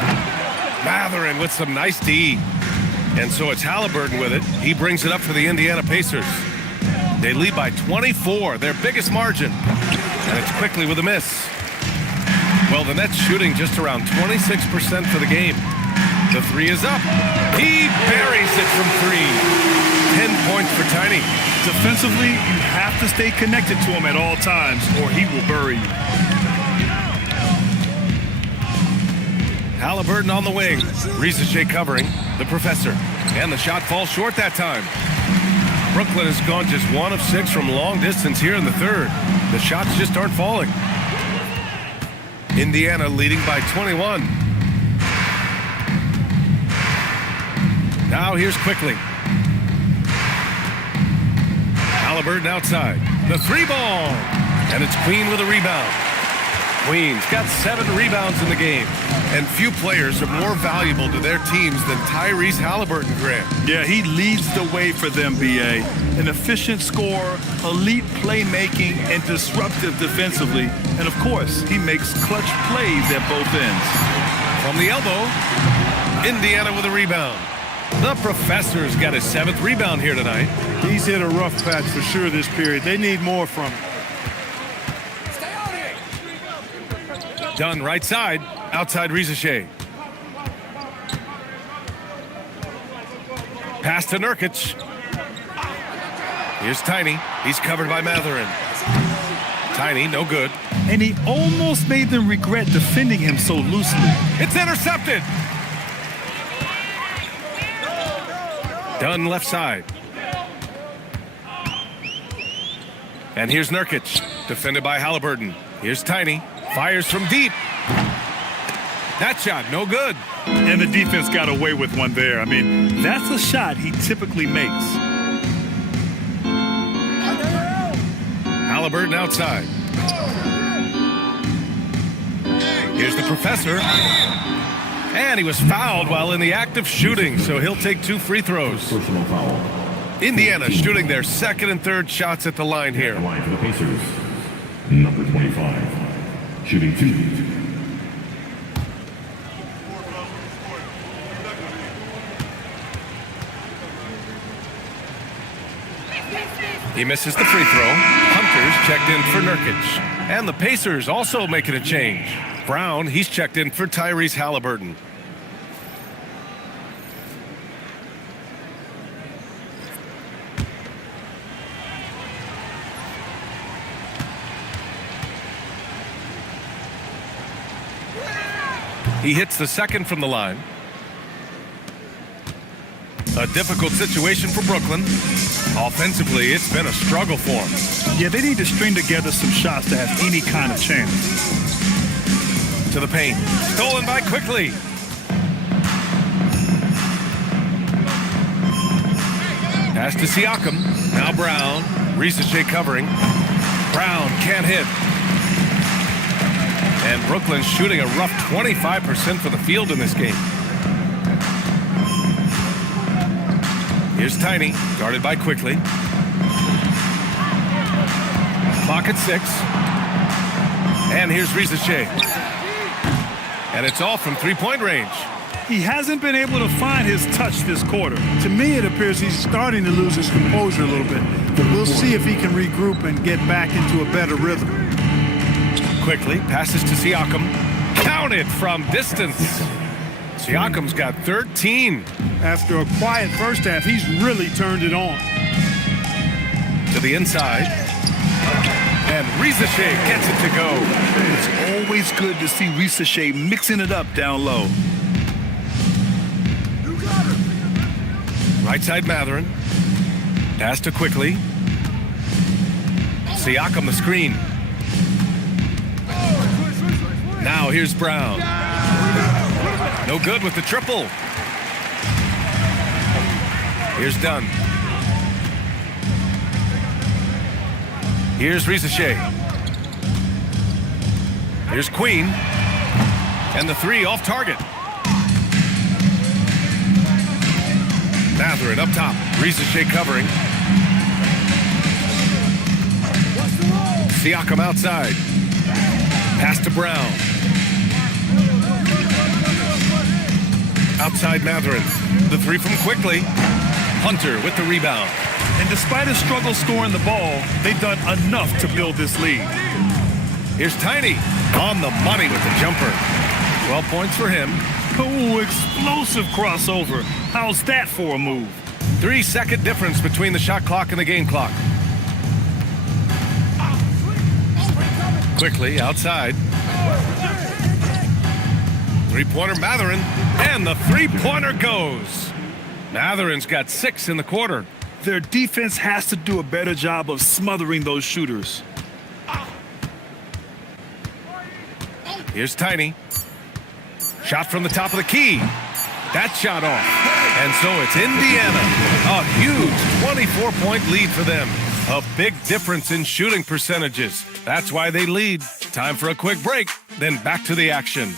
Mathurin with some nice D. And so it's Halliburton with it. He brings it up for the Indiana Pacers. They lead by 24, their biggest margin. And it's quickly with a miss. Well, the Nets shooting just around 26% for the game. The 3 is up. He buries it from 3. 10 points for Tiny. Defensively, you have to stay connected to him at all times or he will bury you. Halliburton on the wing. Rizachet covering. The professor. And the shot falls short that time. Brooklyn has gone just 1 of 6 from long distance here in the third. The shots just aren't falling. Indiana leading by 21. Now here's Quickly. Halliburton outside. The 3-ball. And it's Queen with a rebound. Queen's got 7 rebounds in the game. And few players are more valuable to their teams than Tyrese Halliburton, Grant. Yeah, he leads the way for them, B.A. An efficient scorer, elite playmaking, and disruptive defensively. And, of course, he makes clutch plays at both ends. From the elbow, Indiana with a rebound. The Professor's got his 7th rebound here tonight. He's hit a rough patch for sure this period. They need more from him. Dunn right side, outside Rizachet. Pass to Nurkic. Here's Tiny. He's covered by Matherin. Tiny, no good. And he almost made them regret defending him so loosely. It's intercepted. Dunn left side. And here's Nurkic, defended by Halliburton. Here's Tiny. Fires from deep. That shot, no good. And the defense got away with one there. I mean, that's a shot he typically makes. Halliburton outside. Here's the Professor. And he was fouled while in the act of shooting, so he'll take 2 free throws. Personal foul. Indiana shooting their 2nd and 3rd shots at the line here. The line for the Pacers. Number 25. Shooting 2. He misses the free throw. Hunter's checked in for Nurkic. And the Pacers also making a change. Brown, he's checked in for Tyrese Halliburton. He hits the 2nd from the line. A difficult situation for Brooklyn. Offensively, it's been a struggle for them. Yeah, they need to string together some shots to have any kind of chance. To the paint. Stolen by Quickly. Pass to Siakam. Now Brown. Rizachet covering. Brown can't hit. And Brooklyn shooting a rough 25% for the field in this game. Here's Tiny, guarded by Quickly. Clock at 6. And here's Rizachet. And it's all from 3-point range. He hasn't been able to find his touch this quarter. To me, it appears he's starting to lose his composure a little bit. But we'll see if he can regroup and get back into a better rhythm. Quickly passes to Siakam. Counted from distance. Siakam's got 13. After a quiet first half, he's really turned it on. To the inside. And Rizachet gets it to go. It's always good to see Rizachet mixing it up down low. Right side Matherin. Pass to Quickly. Siakam the screen. Now here's Brown. No good with the triple. Here's Dunn. Here's Rizachet. Here's Queen. And the 3 off target. Matherin up top. Rizachet covering. Siakam outside. Pass to Brown. Outside Matherin. The 3 from Quickly. Hunter with the rebound. And despite his struggle scoring the ball, they've done enough to build this lead. Here's Tiny on the money with the jumper. 12 points for him. Oh, explosive crossover. How's that for a move? 3-second difference between the shot clock and the game clock. Quickly outside. 3-pointer Matherin. And the 3-pointer goes. Matherin's got 6 in the quarter. Their defense has to do a better job of smothering those shooters. Here's Tiny. Shot from the top of the key. That shot off. And so it's Indiana. A huge 24-point lead for them. A big difference in shooting percentages. That's why they lead. Time for a quick break, then back to the action.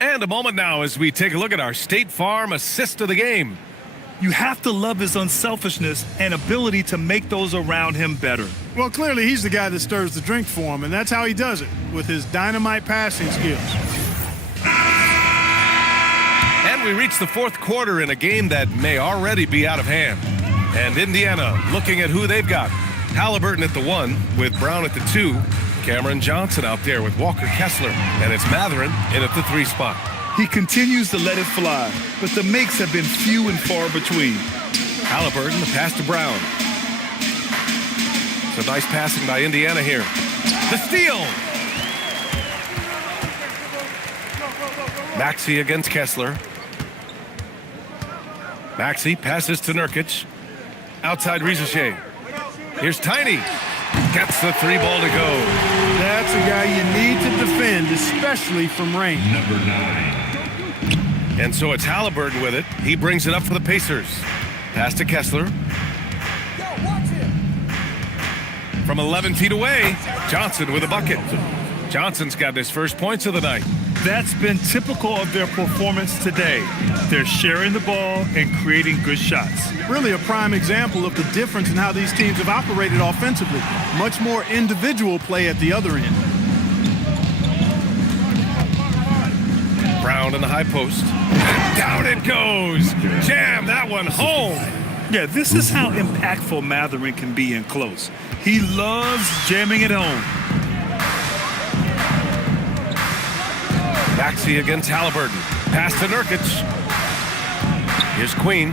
And a moment now as we take a look at our State Farm assist of the game. You have to love his unselfishness and ability to make those around him better. Well, clearly he's the guy that stirs the drink for him, and that's how he does it, with his dynamite passing skills. And we reach the fourth quarter in a game that may already be out of hand. And Indiana looking at who they've got. Halliburton at the 1 with Brown at the 2. Cameron Johnson out there with Walker Kessler. And it's Matherin in at the 3 spot. He continues to let it fly, but the makes have been few and far between. Halliburton, the pass to Brown. So nice passing by Indiana here. The steal! Maxey against Kessler. Maxey passes to Nurkic. Outside Rizachet. Here's Tiny. Gets the 3 ball to go. That's a guy you need to defend, especially from range. Number 9. And so it's Halliburton with it. He brings it up for the Pacers. Pass to Kessler. From 11 feet away, Johnson with a bucket. Johnson's got his first points of the night. That's been typical of their performance today. They're sharing the ball and creating good shots. Really a prime example of the difference in how these teams have operated offensively. Much more individual play at the other end. Brown in the high post. Down it goes. Jam that one home. Yeah, this is how impactful Matherin can be in close. He loves jamming it home. Maxey against Halliburton. Pass to Nurkic. Here's Queen.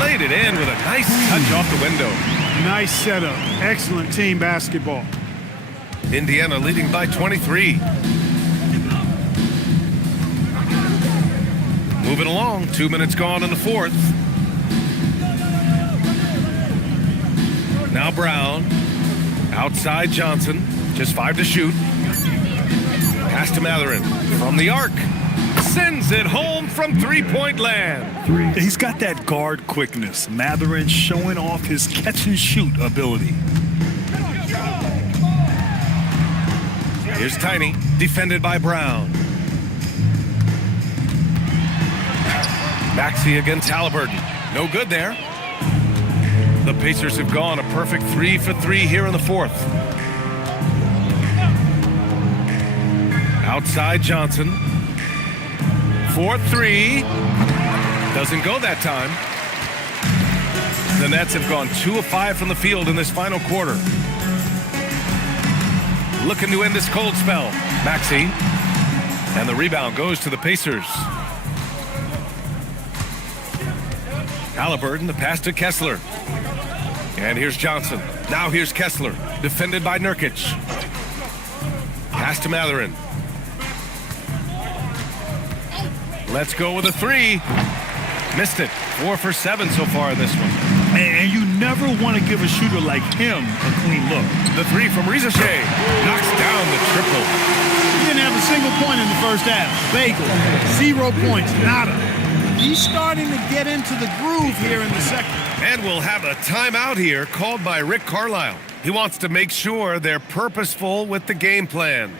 Laid it in with a nice touch off the window. Nice setup. Excellent team basketball. Indiana leading by 23. Moving along. 2 minutes gone in the fourth. Now Brown. Outside Johnson. Just 5 to shoot. Pass to Matherin from the arc. Sends it home from three-point land. He's got that guard quickness. Matherin showing off his catch-and-shoot ability. Here's Tiny, defended by Brown. Maxey against Halliburton. No good there. The Pacers have gone a perfect 3 for 3 here in the fourth. Outside Johnson. 4-3. Doesn't go that time. The Nets have gone 2 of 5 from the field in this final quarter. Looking to end this cold spell. Maxey. And the rebound goes to the Pacers. Halliburton, the pass to Kessler. And here's Johnson. Now here's Kessler. Defended by Nurkic. Pass to Matherin. Let's go with a 3. Missed it. 4 for 7 so far in this one. And you never want to give a shooter like him a clean look. The 3 from Rizachet. Knocks down the triple. He didn't have a single point in the first half. Bagel. 0 points. Nada. He's starting to get into the groove here in the second. And we'll have a timeout here called by Rick Carlisle. He wants to make sure they're purposeful with the game plan.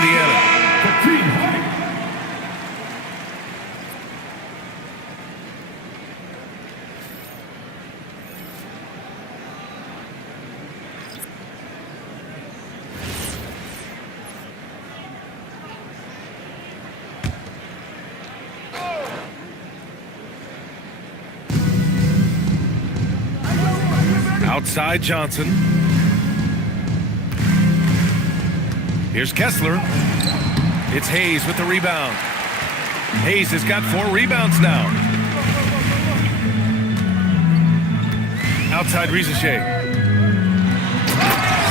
Indiana. For Team Height. Outside Johnson. Here's Kessler. It's Hayes with the rebound. Hayes has got 4 rebounds now. Outside Rizichet.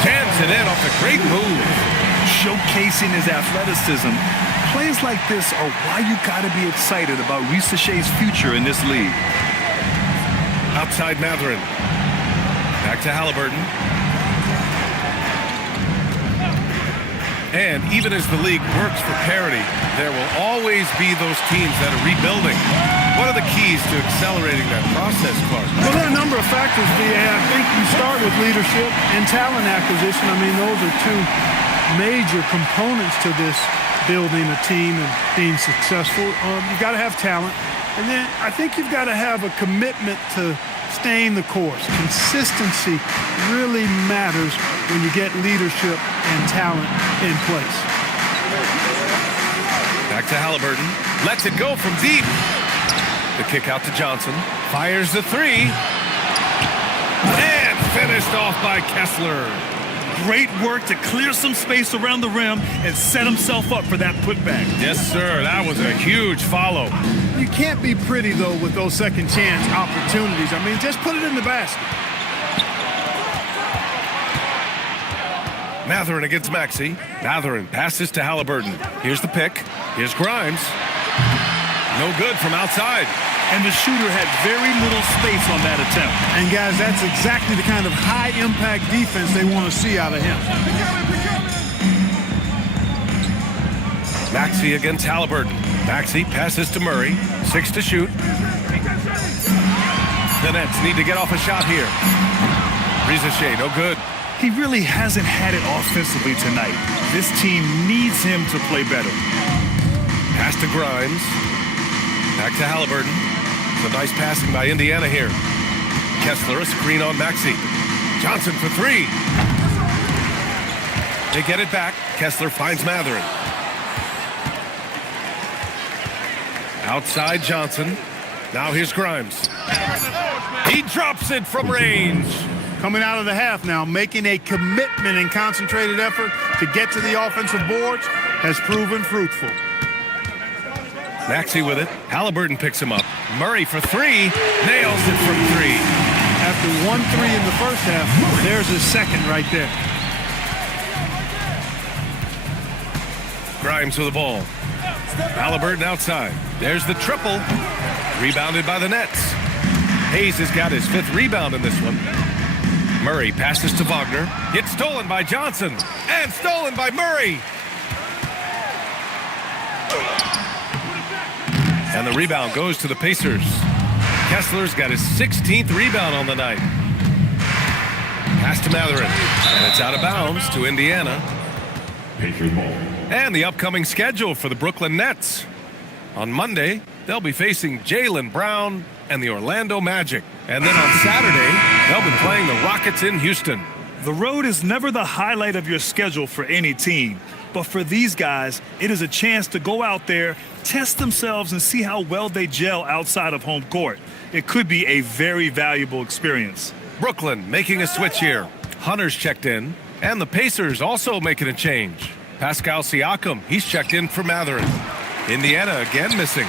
Jams it in off a great move. Showcasing his athleticism. Plays like this are why you got to be excited about Rizichet's future in this league. Outside Matherin. Back to Halliburton. And even as the league works for parity, there will always be those teams that are rebuilding. What are the keys to accelerating that process, Clark? Well, there are a number of factors, B.A. I think you start with leadership and talent acquisition. I mean, those are 2 major components to this building a team and being successful. You've got to have talent. And then I think you've got to have a commitment to staying the course. Consistency really matters when you get leadership and talent in place. Back to Halliburton. Lets it go from deep. The kick out to Johnson. Fires the 3. And finished off by Kessler. Great work to clear some space around the rim and set himself up for that putback. Yes, sir. That was a huge follow. You can't be pretty, though, with those second chance opportunities. I mean, just put it in the basket. Matherin against Maxey. Matherin passes to Halliburton. Here's the pick. Here's Grimes. No good from outside. And the shooter had very little space on that attempt. And, guys, that's exactly the kind of high-impact defense they want to see out of him. Maxey against Halliburton. Maxey passes to Murray. 6 to shoot. The Nets need to get off a shot here. Rizichet, no good. He really hasn't had it offensively tonight. This team needs him to play better. Pass to Grimes. Back to Halliburton. Some nice passing by Indiana here. Kessler, a screen on Maxey. Johnson for 3. They get it back. Kessler finds Matherin. Outside Johnson. Now here's Grimes. He drops it from range. Coming out of the half now, making a commitment and concentrated effort to get to the offensive boards has proven fruitful. Maxey with it. Halliburton picks him up. Murray for 3. Nails it from 3. After 1 3 in the first half, there's his second right there. Grimes with the ball. Halliburton outside. There's the triple. Rebounded by the Nets. Hayes has got his 5th rebound in this one. Murray passes to Wagner. It's stolen by Johnson. And stolen by Murray. And the rebound goes to the Pacers. Kessler's got his 16th rebound on the night. Pass to Matherin. And it's out of bounds to Indiana. Patriot ball. And the upcoming schedule for the Brooklyn Nets. On Monday, they'll be facing Jaylen Brown and the Orlando Magic. And then on Saturday, they'll be playing the Rockets in Houston. The road is never the highlight of your schedule for any team. But for these guys, it is a chance to go out there, test themselves, and see how well they gel outside of home court. It could be a very valuable experience. Brooklyn making a switch here. Hunter's checked in. And the Pacers also making a change. Pascal Siakam, he's checked in for Matherin. Indiana again missing.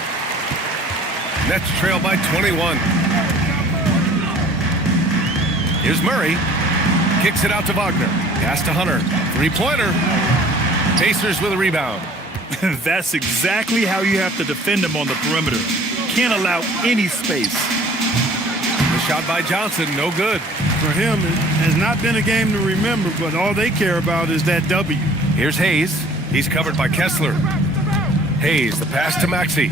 Nets trail by 21. Here's Murray. Kicks it out to Wagner. Pass to Hunter. 3-pointer. Pacers with a rebound. That's exactly how you have to defend them on the perimeter. Can't allow any space. The shot by Johnson, no good. For him, it has not been a game to remember, but all they care about is that W. Here's Hayes. He's covered by Kessler. Hayes, the pass to Maxey.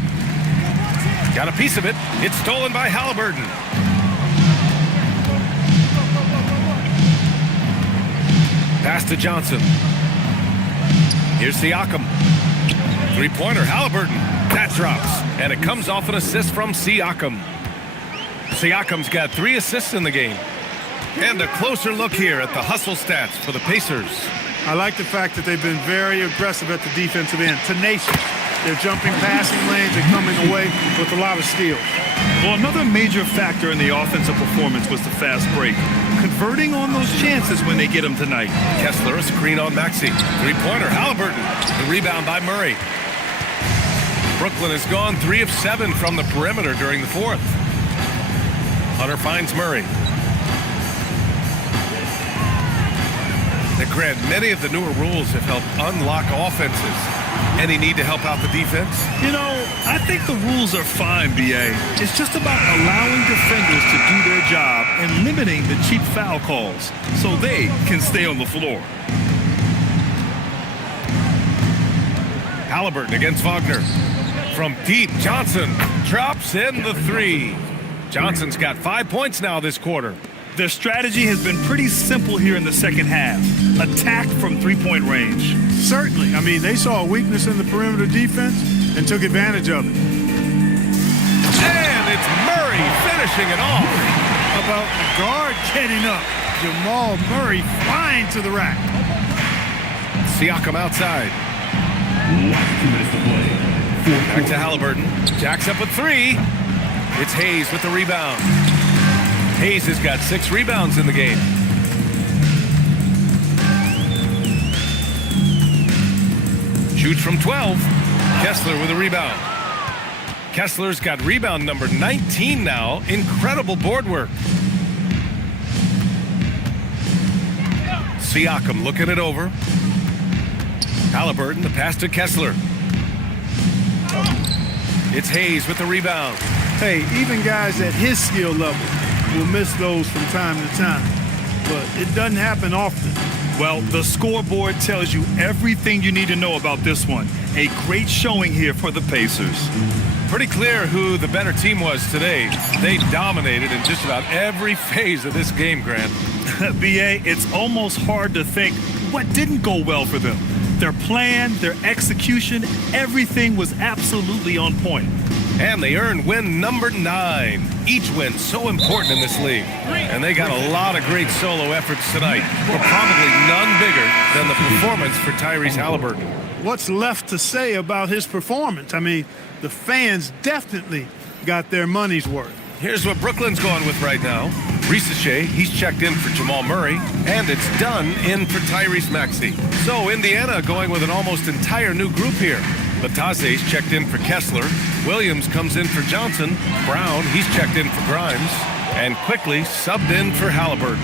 Got a piece of it. It's stolen by Halliburton. Pass to Johnson. Here's Siakam. Three-pointer, Halliburton. That drops, and it comes off an assist from Siakam. Siakam's got 3 assists in the game. And a closer look here at the hustle stats for the Pacers. I like the fact that they've been very aggressive at the defensive end, tenacious. They're jumping passing lanes and coming away with a lot of skill. Well, another major factor in the offensive performance was the fast break. Converting on those chances when they get them tonight. Kessler, a screen on Maxey. Three-pointer, Halliburton. The rebound by Murray. Brooklyn has gone 3 of 7 from the perimeter during the fourth. Hunter finds Murray. Now, Grant, many of the newer rules have helped unlock offenses. Any need to help out the defense? You know, I think the rules are fine, B.A. It's just about allowing defenders to do their job and limiting the cheap foul calls so they can stay on the floor. Halliburton against Wagner. From deep, Johnson drops in the 3. Johnson's got 5 points now this quarter. Their strategy has been pretty simple here in the second half. Attack from three-point range. Certainly. I mean, they saw a weakness in the perimeter defense and took advantage of it. And it's Murray finishing it off. How about the guard getting up? Jamal Murray flying to the rack. Siakam outside. Back to Halliburton. Jacks up with 3. It's Hayes with the rebound. Hayes has got 6 rebounds in the game. Shoots from 12. Kessler with a rebound. Kessler's got rebound number 19 now. Incredible board work. Siakam looking it over. Halliburton, the pass to Kessler. It's Hayes with the rebound. Hey, even guys at his skill level will miss those from time to time, but it doesn't happen often. Well, the scoreboard tells you everything you need to know about this one. A great showing here for the Pacers. Pretty clear who the better team was today. They dominated in just about every phase of this game, Grant. B.A., it's almost hard to think what didn't go well for them. Their plan, their execution, everything was absolutely on point. And they earned win number 9. Each win so important in this league. And they got a lot of great solo efforts tonight, but probably none bigger than the performance for Tyrese Halliburton. What's left to say about his performance? I mean, the fans definitely got their money's worth. Here's what Brooklyn's going with right now. Ricochet, he's checked in for Jamal Murray, and it's Dunn in for Tyrese Maxey. So Indiana going with an almost entire new group here. Batase's checked in for Kessler. Williams comes in for Johnson. Brown, he's checked in for Grimes. And quickly subbed in for Halliburton.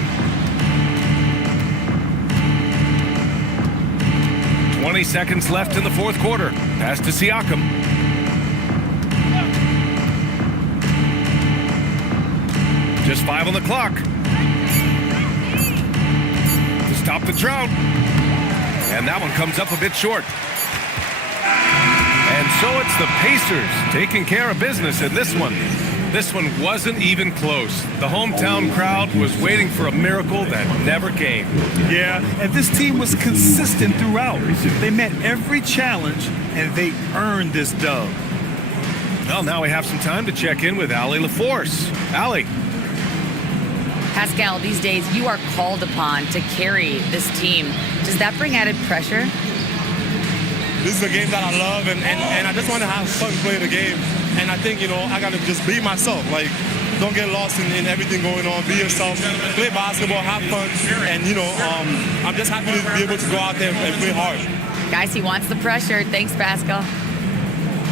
20 seconds left in the fourth quarter. Pass to Siakam. Just 5 on the clock. To stop the drought. And that one comes up a bit short. And so it's the Pacers taking care of business in this one. This one wasn't even close. The hometown crowd was waiting for a miracle that never came. Yeah, and this team was consistent throughout. They met every challenge, and they earned this dub. Well, now we have some time to check in with Allie LaForce. Allie. Pascal, these days you are called upon to carry this team. Does that bring added pressure? This is a game that I love, and I just want to have fun playing the game. And I think, I got to just be myself. Like, don't get lost in everything going on. Be yourself. Play basketball, have fun. And, I'm just happy to be able to go out there and play hard. Guys, he wants the pressure. Thanks, Pascal.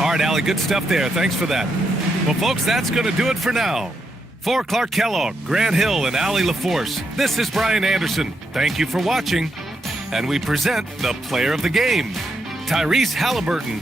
All right, Allie, good stuff there. Thanks for that. Well, folks, that's going to do it for now. For Clark Kellogg, Grant Hill, and Allie LaForce, this is Brian Anderson. Thank you for watching. And we present the player of the game, Tyrese Halliburton.